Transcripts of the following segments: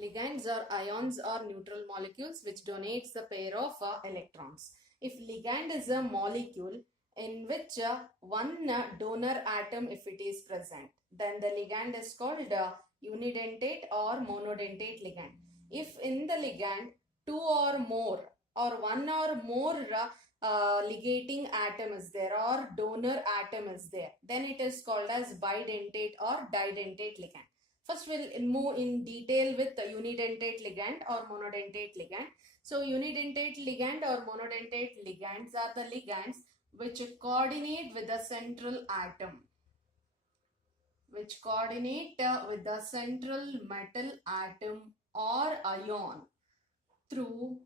Ligands are ions or neutral molecules which donates the pair of electrons. If ligand is a molecule in which one donor atom if it is present, then the ligand is called unidentate or monodentate ligand. If in the ligand two or more or one or more ligating atom is there or donor atom is there, then it is called as bidentate or didentate ligand. First, we'll move in detail with the unidentate ligand or monodentate ligand. So, unidentate ligand or monodentate ligands are the ligands which coordinate with the central atom, which coordinate with the central metal atom or ion through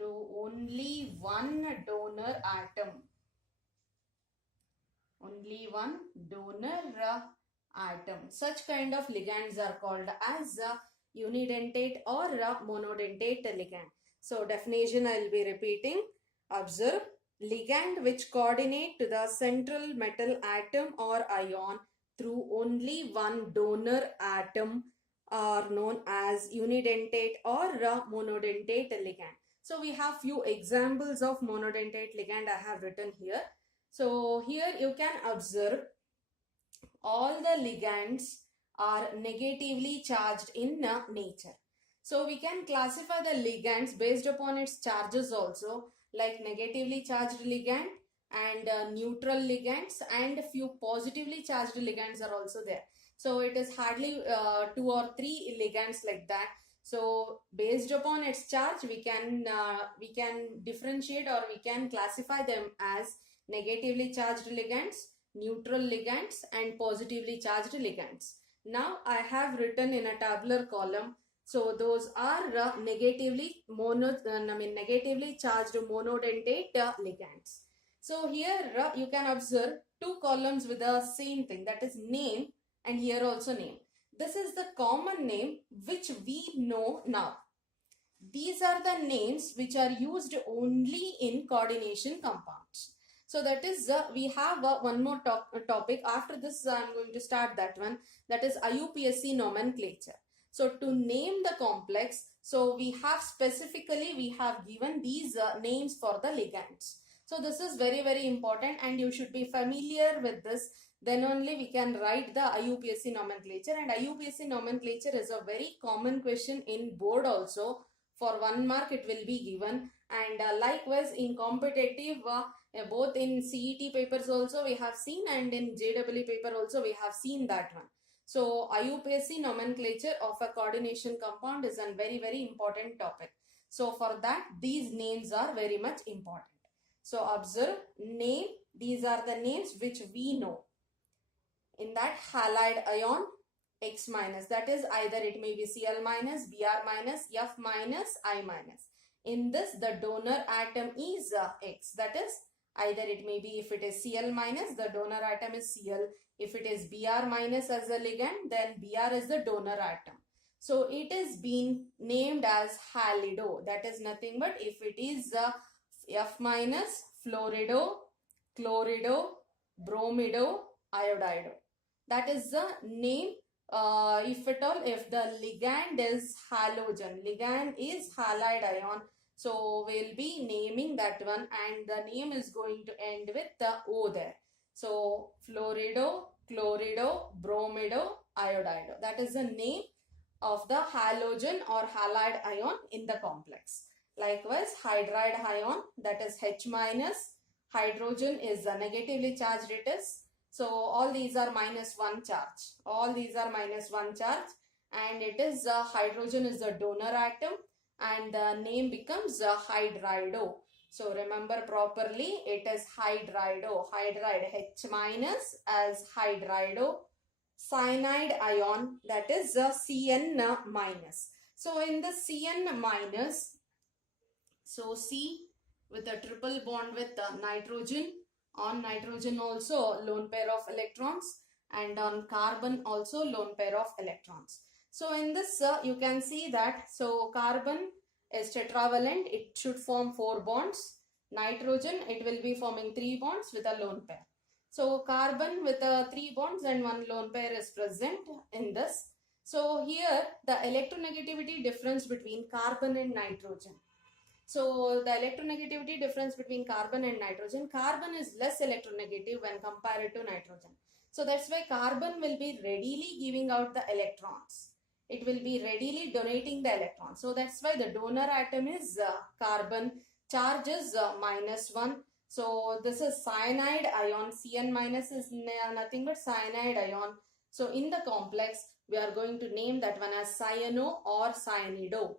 only one donor atom. Only one donor atom. Such kind of ligands are called as unidentate or monodentate ligand. So definition I will be repeating. Observe, ligand which coordinate to the central metal atom or ion through only one donor atom are known as unidentate or monodentate ligand. So we have few examples of monodentate ligand I have written here. So here you can observe all the ligands are negatively charged in nature. So we can classify the ligands based upon its charges also, like negatively charged ligand and neutral ligands, and few positively charged ligands are also there. So it is hardly 2 or 3 ligands like that. So based upon its charge we can differentiate or we can classify them as negatively charged ligands, neutral ligands and positively charged ligands. Now I have written in a tabular column. So those are negatively charged monodentate ligands. So here you can observe two columns with the same thing, that is name, and here also name. This is the common name which we know now. These are the names which are used only in coordination compounds. So that is we have one more topic. After this I am going to start that one, that is IUPAC nomenclature. So to name the complex, so we have specifically we have given these names for the ligands. So this is very important and you should be familiar with this. Then only we can write the IUPAC nomenclature, and IUPAC nomenclature is a very common question in board also. For 1 mark it will be given, and likewise in competitive both in CET papers also we have seen and in JEE paper also we have seen that one. So IUPAC nomenclature of a coordination compound is a very important topic. So for that these names are very much important. So observe, name, these are the names which we know. In that, halide ion X minus, that is either it may be Cl minus, Br minus, F minus, I minus. In this the donor atom is X, that is either it may be, if it is Cl minus, the donor atom is Cl. If it is Br minus as a ligand, then Br is the donor atom. So it is being named as halido, that is nothing but if it is F minus, fluorido, chlorido, bromido, iodido. That is the name. If at all, if the ligand is halogen, ligand is halide ion, so we'll be naming that one, and the name is going to end with the O there. So fluorido, chlorido, bromido, iodido. That is the name of the halogen or halide ion in the complex. Likewise, hydride ion, that is H minus, hydrogen is the negatively charged it is. So all these are -1 charge. All these are -1 charge, and it is hydrogen is the donor atom, and the name becomes hydrido. So remember properly, it is hydrido. Hydride H minus as hydrido. Cyanide ion, that is Cn minus. So in the Cn minus, so C with a triple bond with nitrogen. On nitrogen also lone pair of electrons, and on carbon also lone pair of electrons. So in this you can see that, so carbon is tetravalent, it should form 4 bonds. Nitrogen, it will be forming 3 bonds with a lone pair. So carbon with 3 bonds and 1 lone pair is present in this. So here the electronegativity difference between carbon and nitrogen. So the electronegativity difference between carbon and nitrogen, carbon is less electronegative when compared to nitrogen. So that's why carbon will be readily giving out the electrons. It will be readily donating the electrons. So that's why the donor atom is carbon. Charge is -1. So this is cyanide ion. Cn minus is nothing but cyanide ion. So in the complex, we are going to name that one as cyano or cyanido.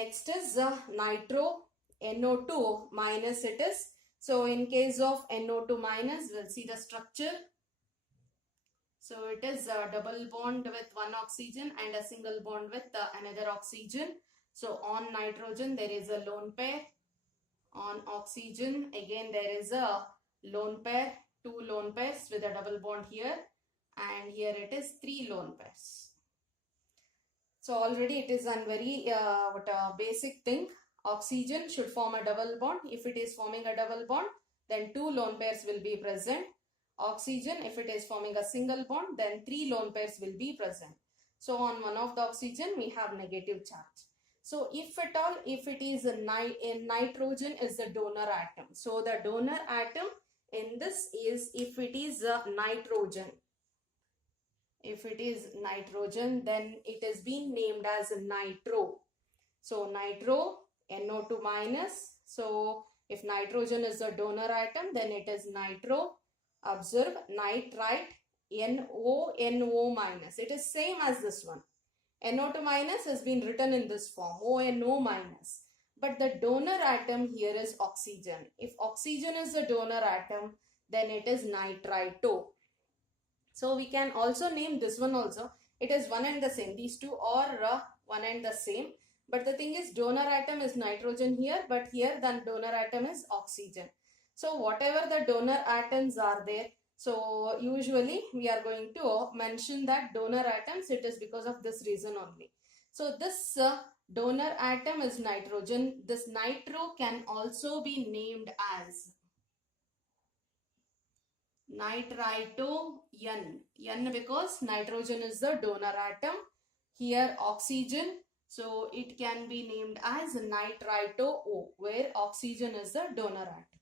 Next is nitro, NO2 minus it is. So in case of NO2 minus, we'll see the structure. So it is a double bond with one oxygen and a single bond with another oxygen. So on nitrogen, there is a lone pair. On oxygen, again there is a lone pair, 2 lone pairs with a double bond here. And here it is 3 lone pairs. So already it is a very basic thing. Oxygen should form a double bond. If it is forming a double bond, then 2 lone pairs will be present. Oxygen, if it is forming a single bond, then 3 lone pairs will be present. So on one of the oxygen, we have negative charge. So if at all, if it is a nitrogen is the donor atom. So the donor atom in this is if it is a nitrogen. If it is nitrogen, then it is being named as nitro. So nitro, NO2 minus. So if nitrogen is the donor atom, then it is nitro. Observe nitrite, NO minus. It is same as this one. NO2 minus has been written in this form, ONO minus. But the donor atom here is oxygen. If oxygen is the donor atom, then it is nitrito. So we can also name this one also. It is one and the same. These two are one and the same. But the thing is, donor atom is nitrogen here, but here the donor atom is oxygen. So whatever the donor atoms are there, so usually we are going to mention that donor atoms, it is because of this reason only. So this donor atom is nitrogen. This nitro can also be named as nitrito N. N because nitrogen is the donor atom. Here oxygen. So it can be named as nitrito O, where oxygen is the donor atom.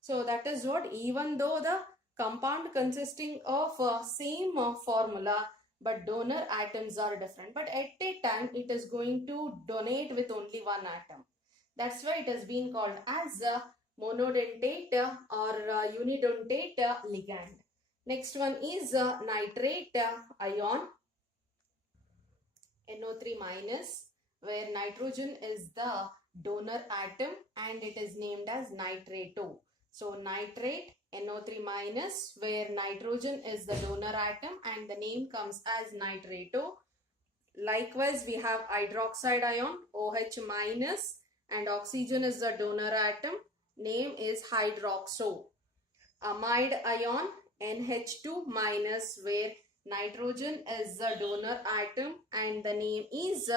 So that is what, even though the compound consisting of same formula, but donor atoms are different. But at a time, it is going to donate with only one atom. That's why it has been called as a monodentate or unidentate ligand. Next one is nitrate ion, NO3 minus, where nitrogen is the donor atom and it is named as nitrato. So nitrate, NO3 minus, where nitrogen is the donor atom and the name comes as nitrato. Likewise, we have hydroxide ion, OH minus, and oxygen is the donor atom. Name is hydroxo. Amide ion, NH2 minus, where nitrogen is the donor atom and the name is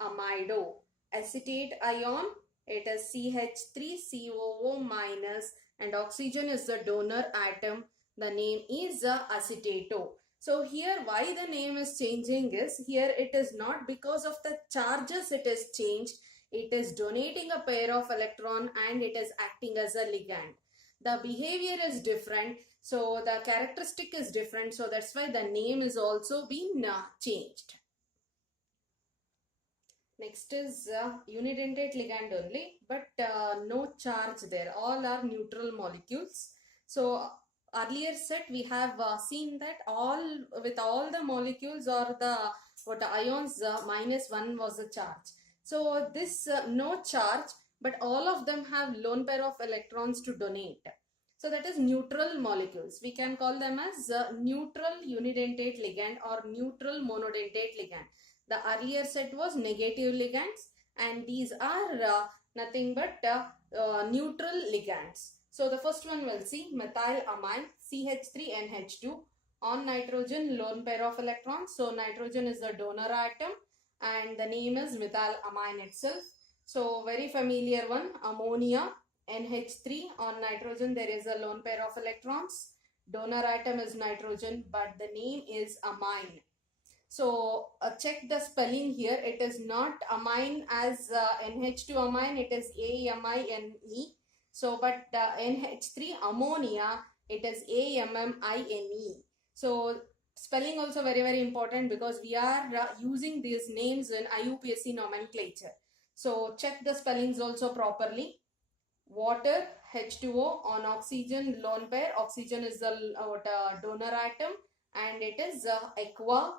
amido. Acetate ion, it is CH3COO minus and oxygen is the donor atom. The name is acetato. So here why the name is changing is, here it is not because of the charges it is changed. It is donating a pair of electron and it is acting as a ligand. The behavior is different. So the characteristic is different. So that's why the name is also been changed. Next is unidentate ligand only, but no charge there. All are neutral molecules. So earlier set we have seen that all the molecules or the ions -1 was the charge. So this no charge, but all of them have lone pair of electrons to donate. So that is neutral molecules. We can call them as neutral unidentate ligand or neutral monodentate ligand. The earlier set was negative ligands and these are nothing but neutral ligands. So the first one we'll see methylamine CH3NH2. On nitrogen, lone pair of electrons. So nitrogen is the donor atom and the name is methylamine itself. So very familiar one, ammonia NH3. On nitrogen there is a lone pair of electrons. Donor atom is nitrogen, but the name is amine. So check the spelling here. It is not amine as NH2 amine. It is AMINE. So but NH3 ammonia, it is AMMINE. So spelling also very important, because we are using these names in IUPAC nomenclature. So check the spellings also properly. Water, H2O, on oxygen lone pair. Oxygen is the donor atom, and it is aqua.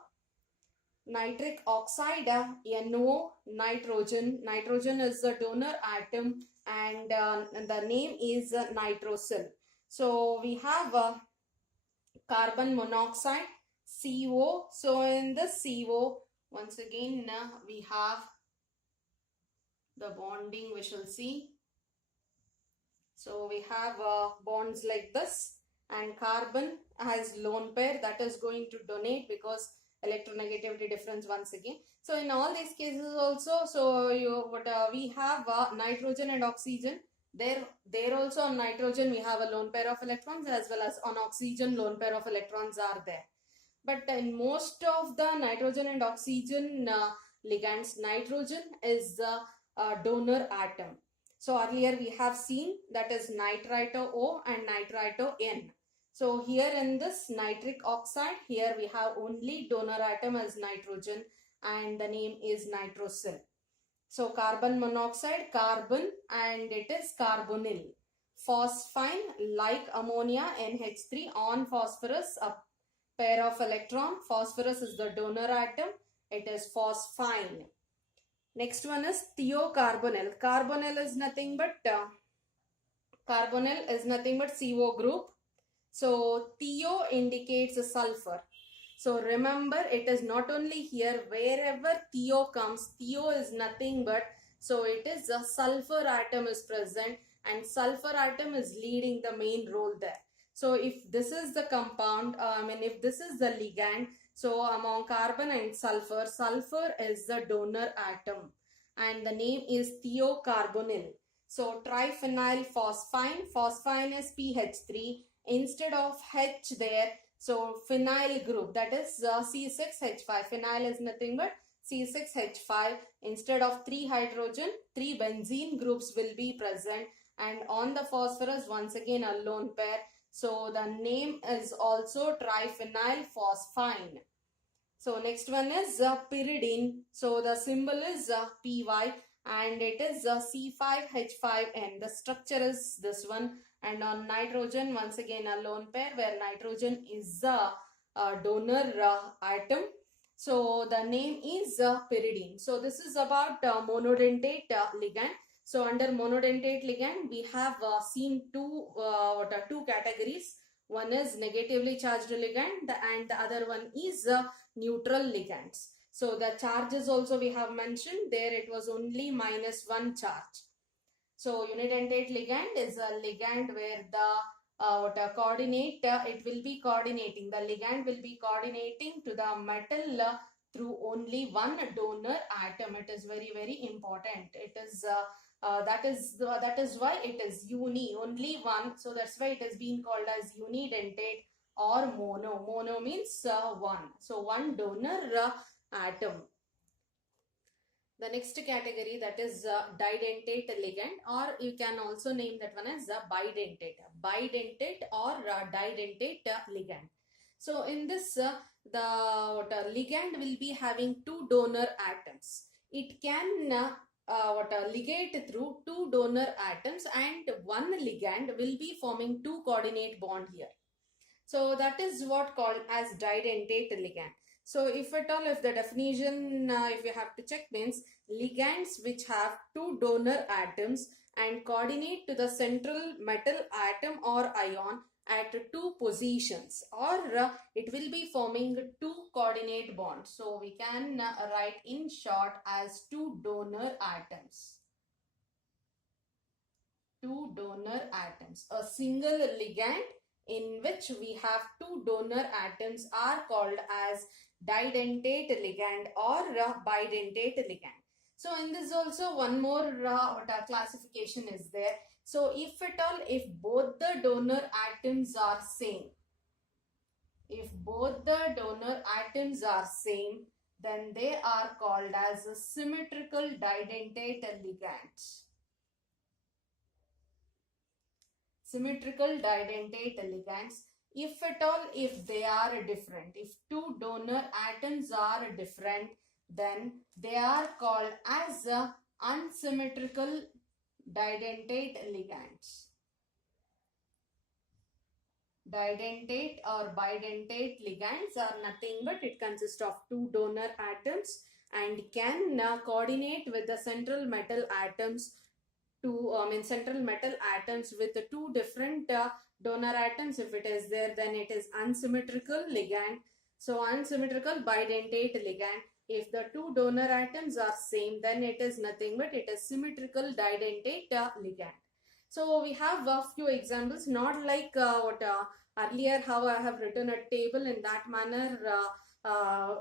Nitric oxide, NO, nitrogen. Nitrogen is the donor atom, and the name is nitrosyl. So we have carbon monoxide, CO. So in this CO, once again we have the bonding, we shall see. So we have bonds like this, and carbon has lone pair, that is going to donate because electronegativity difference once again. So in all these cases also, so we have nitrogen and oxygen. There also on nitrogen we have a lone pair of electrons, as well as on oxygen lone pair of electrons are there. But in most of the nitrogen and oxygen ligands, nitrogen is the donor atom. So earlier we have seen that is nitrito O and nitrito N. So here in this nitric oxide, here we have only donor atom as nitrogen, and the name is nitrosyl. So carbon monoxide, carbon, and it is carbonyl. Phosphine, like ammonia, NH3, on phosphorus, a pair of electron. Phosphorus is the donor atom. It is phosphine. Next one is thiocarbonyl. Carbonyl is nothing but CO group. So thio indicates a sulfur. So remember, it is not only here, wherever thio comes, thio is nothing but, so it is a sulfur atom is present, and sulfur atom is leading the main role there. So if this is the compound, if this is the ligand, so among carbon and sulfur, sulfur is the donor atom, and the name is thiocarbonyl. So triphenyl phosphine, phosphine is PH3, instead of H there, so phenyl group, that is C6H5. Phenyl is nothing but C6H5. Instead of 3 hydrogen, 3 benzene groups will be present, and on the phosphorus once again a lone pair. So the name is also triphenyl phosphine. So next one is pyridine. So the symbol is Py, and it is C5H5N. The structure is this one. And on nitrogen, once again a lone pair, where nitrogen is the donor atom. So the name is pyridine. So this is about monodentate ligand. So under monodentate ligand, we have seen two categories. One is negatively charged ligand, and the other one is neutral ligands. So the charges also we have mentioned there, it was only -1 charge. So unidentate ligand is a ligand where the coordinate, it will be coordinating, the ligand will be coordinating to the metal through only one donor atom. It is very important. It is that is why it is only one. So that's why it has been called as unidentate or mono. Mono means one. So one donor atom. The next category, that is didentate ligand, or you can also name that one as bidentate. Bidentate or didentate ligand. So in this, the ligand will be having two donor atoms. It can ligate through two donor atoms, and one ligand will be forming two coordinate bond here. So that is what called as didentate ligand. So if at all, if the definition, if you have to check, means ligands which have two donor atoms and coordinate to the central metal atom or ion at two positions, or it will be forming two coordinate bonds. So we can write in short as two donor atoms. Two donor atoms. A single ligand in which we have two donor atoms are called as didentate ligand or bidentate ligand. So in this also one more classification is there. So if at all, if both the donor atoms are same, If both the donor atoms are same, then they are called as a symmetrical didentate ligands. Symmetrical didentate ligands. If at all, if they are different, if two donor atoms are different, then they are called as unsymmetrical didentate ligands. Didentate or bidentate ligands are nothing but it consists of two donor atoms and can coordinate with the central metal atoms central metal atoms with the two different donor atoms. If it is there, then it is unsymmetrical ligand. So unsymmetrical bidentate ligand. If the two donor atoms are same, then it is nothing but it is symmetrical didentate ligand. So we have a few examples, not like earlier how I have written a table in that manner.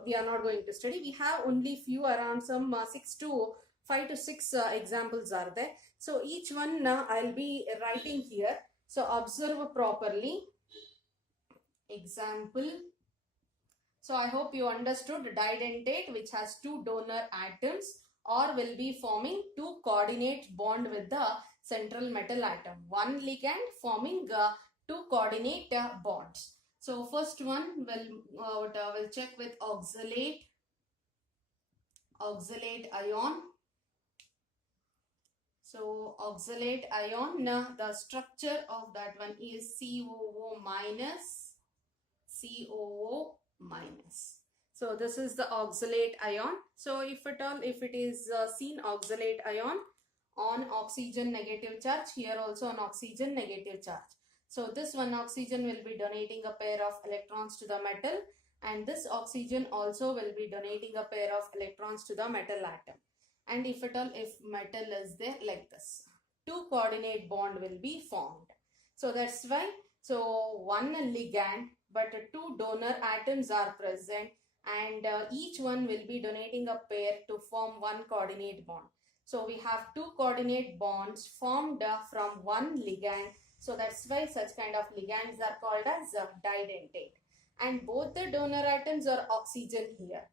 We are not going to study. We have only few, around some 5 to 6 examples are there. So each one I'll be writing here. So observe properly. Example. So I hope you understood didentate, which has two donor atoms or will be forming two coordinate bond with the central metal atom. One ligand forming two coordinate bonds. So first one will check with oxalate ion. So oxalate ion, the structure of that one is COO minus, COO minus. So this is the oxalate ion. So if at all, if it is seen oxalate ion on oxygen negative charge, here also on oxygen negative charge. So this one oxygen will be donating a pair of electrons to the metal, and this oxygen also will be donating a pair of electrons to the metal atom. And if at all, if metal is there like this, two coordinate bond will be formed. So that's why, so one ligand but two donor atoms are present, and each one will be donating a pair to form one coordinate bond. So we have two coordinate bonds formed from one ligand. So that's why such kind of ligands are called as didentate. And both the donor atoms are oxygen here.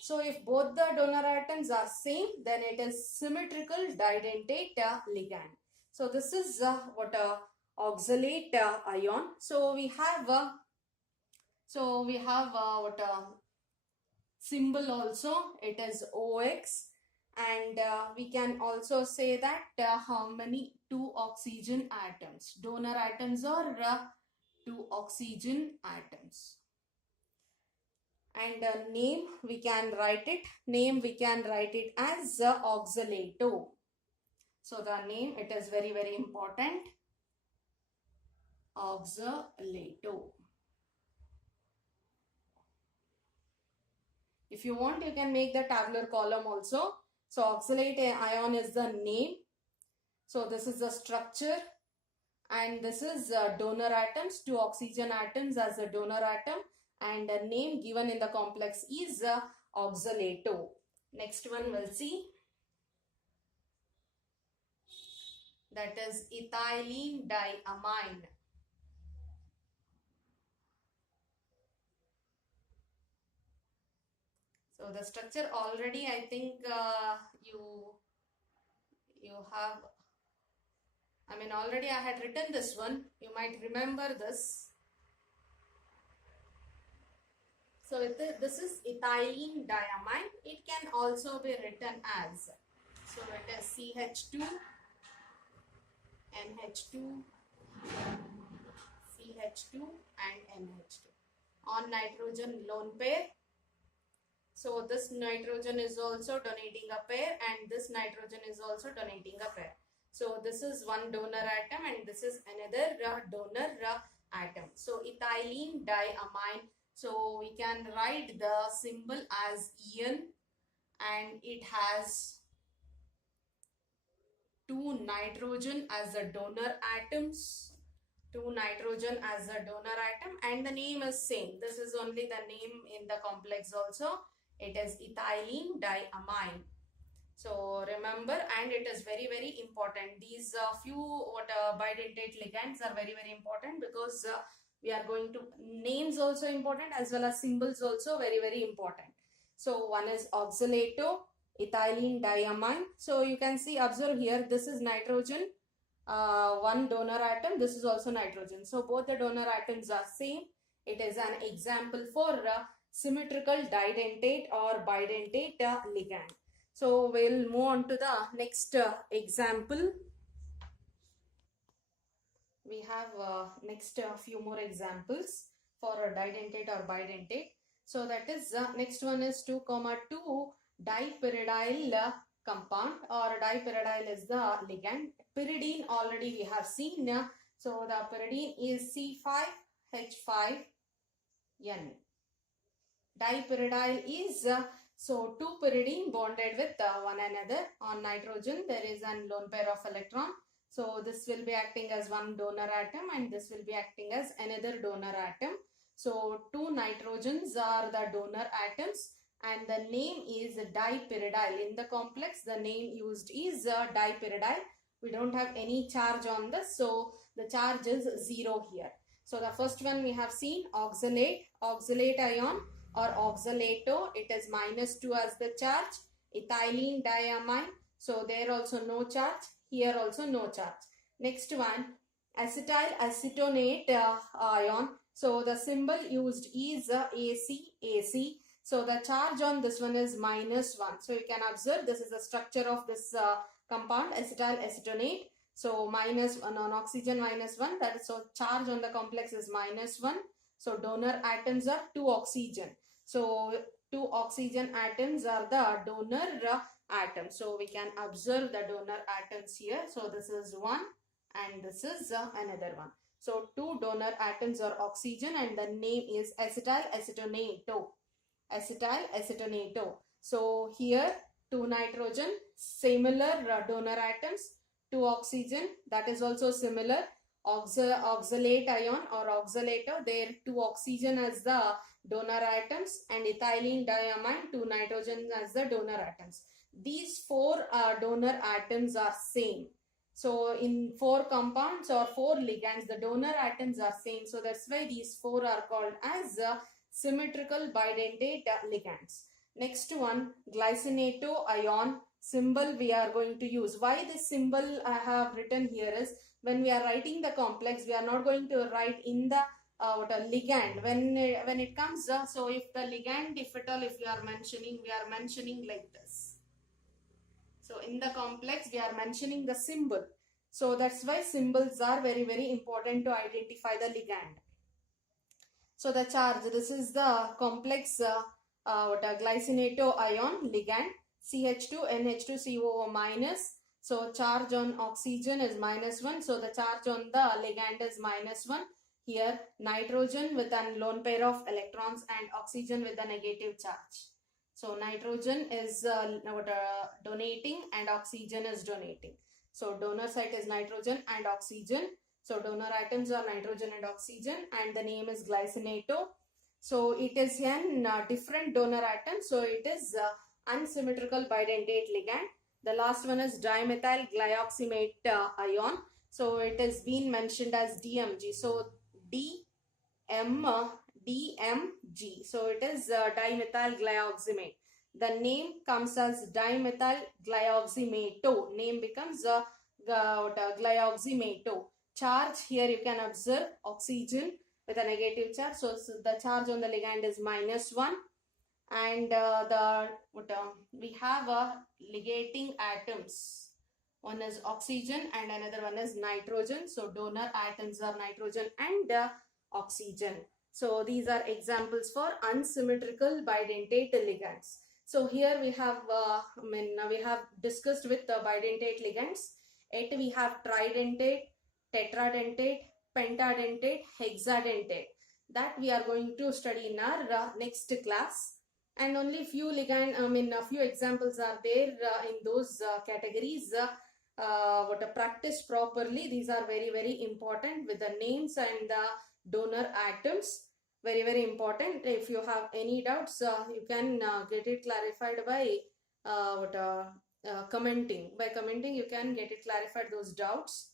So if both the donor atoms are same, then it is symmetrical didentate ligand. So this is what oxalate ion. So we have what symbol also. It is OX, and we can also say that how many two oxygen atoms, donor atoms, or two oxygen atoms. And name we can write it. Name we can write it as oxalato. So the name, it is very important. Oxalato. If you want, you can make the tabular column also. So oxalate ion is the name. So this is the structure, and this is donor atoms, two oxygen atoms as a donor atom, and a name given in the complex is oxalato. Next one we'll see. That is ethylene diamine. So the structure already, I think you have, already I had written this one. You might remember this. So this is ethylene diamine. It can also be written as, so it is CH2, NH2, CH2 and NH2 on nitrogen lone pair. So this nitrogen is also donating a pair, and this nitrogen is also donating a pair. So this is one donor atom and this is another donor atom. So ethylene diamine. So we can write the symbol as En, and it has two nitrogen as a donor atoms. Two nitrogen as a donor atom, and the name is same. This is only the name in the complex also. It is ethylene diamine. So remember, and it is very important. These few bidentate ligands are very important, because we are going to, names also important as well as symbols also very important. So one is oxalato, ethylene diamine. So you can see, observe here, this is nitrogen, one donor atom, this is also nitrogen. So both the donor atoms are same. It is an example for symmetrical didentate or bidentate ligand. So we'll move on to the next example. We have next few more examples for a didentate or bidentate. So that is next one is 2,2 dipyridyl compound, or dipyridyl is the ligand. Pyridine already we have seen. So the pyridine is C5H5N. Dipyridyl is so two pyridine bonded with one another. On nitrogen there is a lone pair of electron. So this will be acting as one donor atom and this will be acting as another donor atom. So two nitrogens are the donor atoms and the name is dipyridyl. In the complex the name used is dipyridyl. We don't have any charge on this, so the charge is 0 here. So the first one we have seen oxalate, oxalate ion or oxalato, it is -2 as the charge. Ethylene diamine, so there also no charge, here also no charge. Next one, acetyl acetonate ion, so the symbol used is AC. So the charge on this one is -1. So you can observe this is the structure of this compound acetyl acetonate. So -1 on oxygen -1, that is, so charge on the complex is -1. So donor atoms are 2 oxygen. So 2 oxygen atoms are the donor atoms. So we can observe the donor atoms here. So this is one and this is another one. So 2 donor atoms are oxygen and the name is acetyl acetonato. Acetyl acetonato. So here 2 nitrogen, similar donor atoms, 2 oxygen, that is also similar. Oxalate ion or oxalato, there 2 oxygen as the donor atoms and ethylene diamine, 2 nitrogen as the donor atoms. These 4 donor atoms are same. So in 4 compounds or 4 ligands, the donor atoms are same. So that's why these 4 are called as symmetrical bidentate ligands. Next one, glycinato ion, symbol we are going to use. Why this symbol I have written here is, when we are writing the complex, we are not going to write in the ligand. When it comes, so if the ligand, if at all, if we are mentioning like this. So in the complex, we are mentioning the symbol. So that's why symbols are very important to identify the ligand. So the charge, this is the complex glycinato ion ligand, CH2NH2COO minus. So charge on oxygen is -1. So the charge on the ligand is -1. Here nitrogen with a lone pair of electrons and oxygen with a negative charge. So nitrogen is donating and oxygen is donating. So donor site is nitrogen and oxygen. So donor atoms are nitrogen and oxygen and the name is glycinato. So it is a different donor atom. So it is unsymmetrical bidentate ligand. The last one is dimethyl glyoximate ion. So it has been mentioned as DMG. So DMG. So it is dimethyl glyoximate. The name comes as dimethyl glyoximato. Name becomes glyoximato. Charge here you can observe oxygen with a negative charge. So the charge on the ligand is -1. And we have ligating atoms. One is oxygen and another one is nitrogen. So donor atoms are nitrogen and oxygen. So these are examples for unsymmetrical bidentate ligands. So here we have we have discussed with the bidentate ligands. Yet we have tridentate, tetradentate, pentadentate, hexadentate. That we are going to study in our next class. And only few ligand, a few examples are there in those categories. Practice properly. These are very important with the names and the donor atoms. Very important. If you have any doubts, you can get it clarified by commenting. By commenting, you can get it clarified those doubts.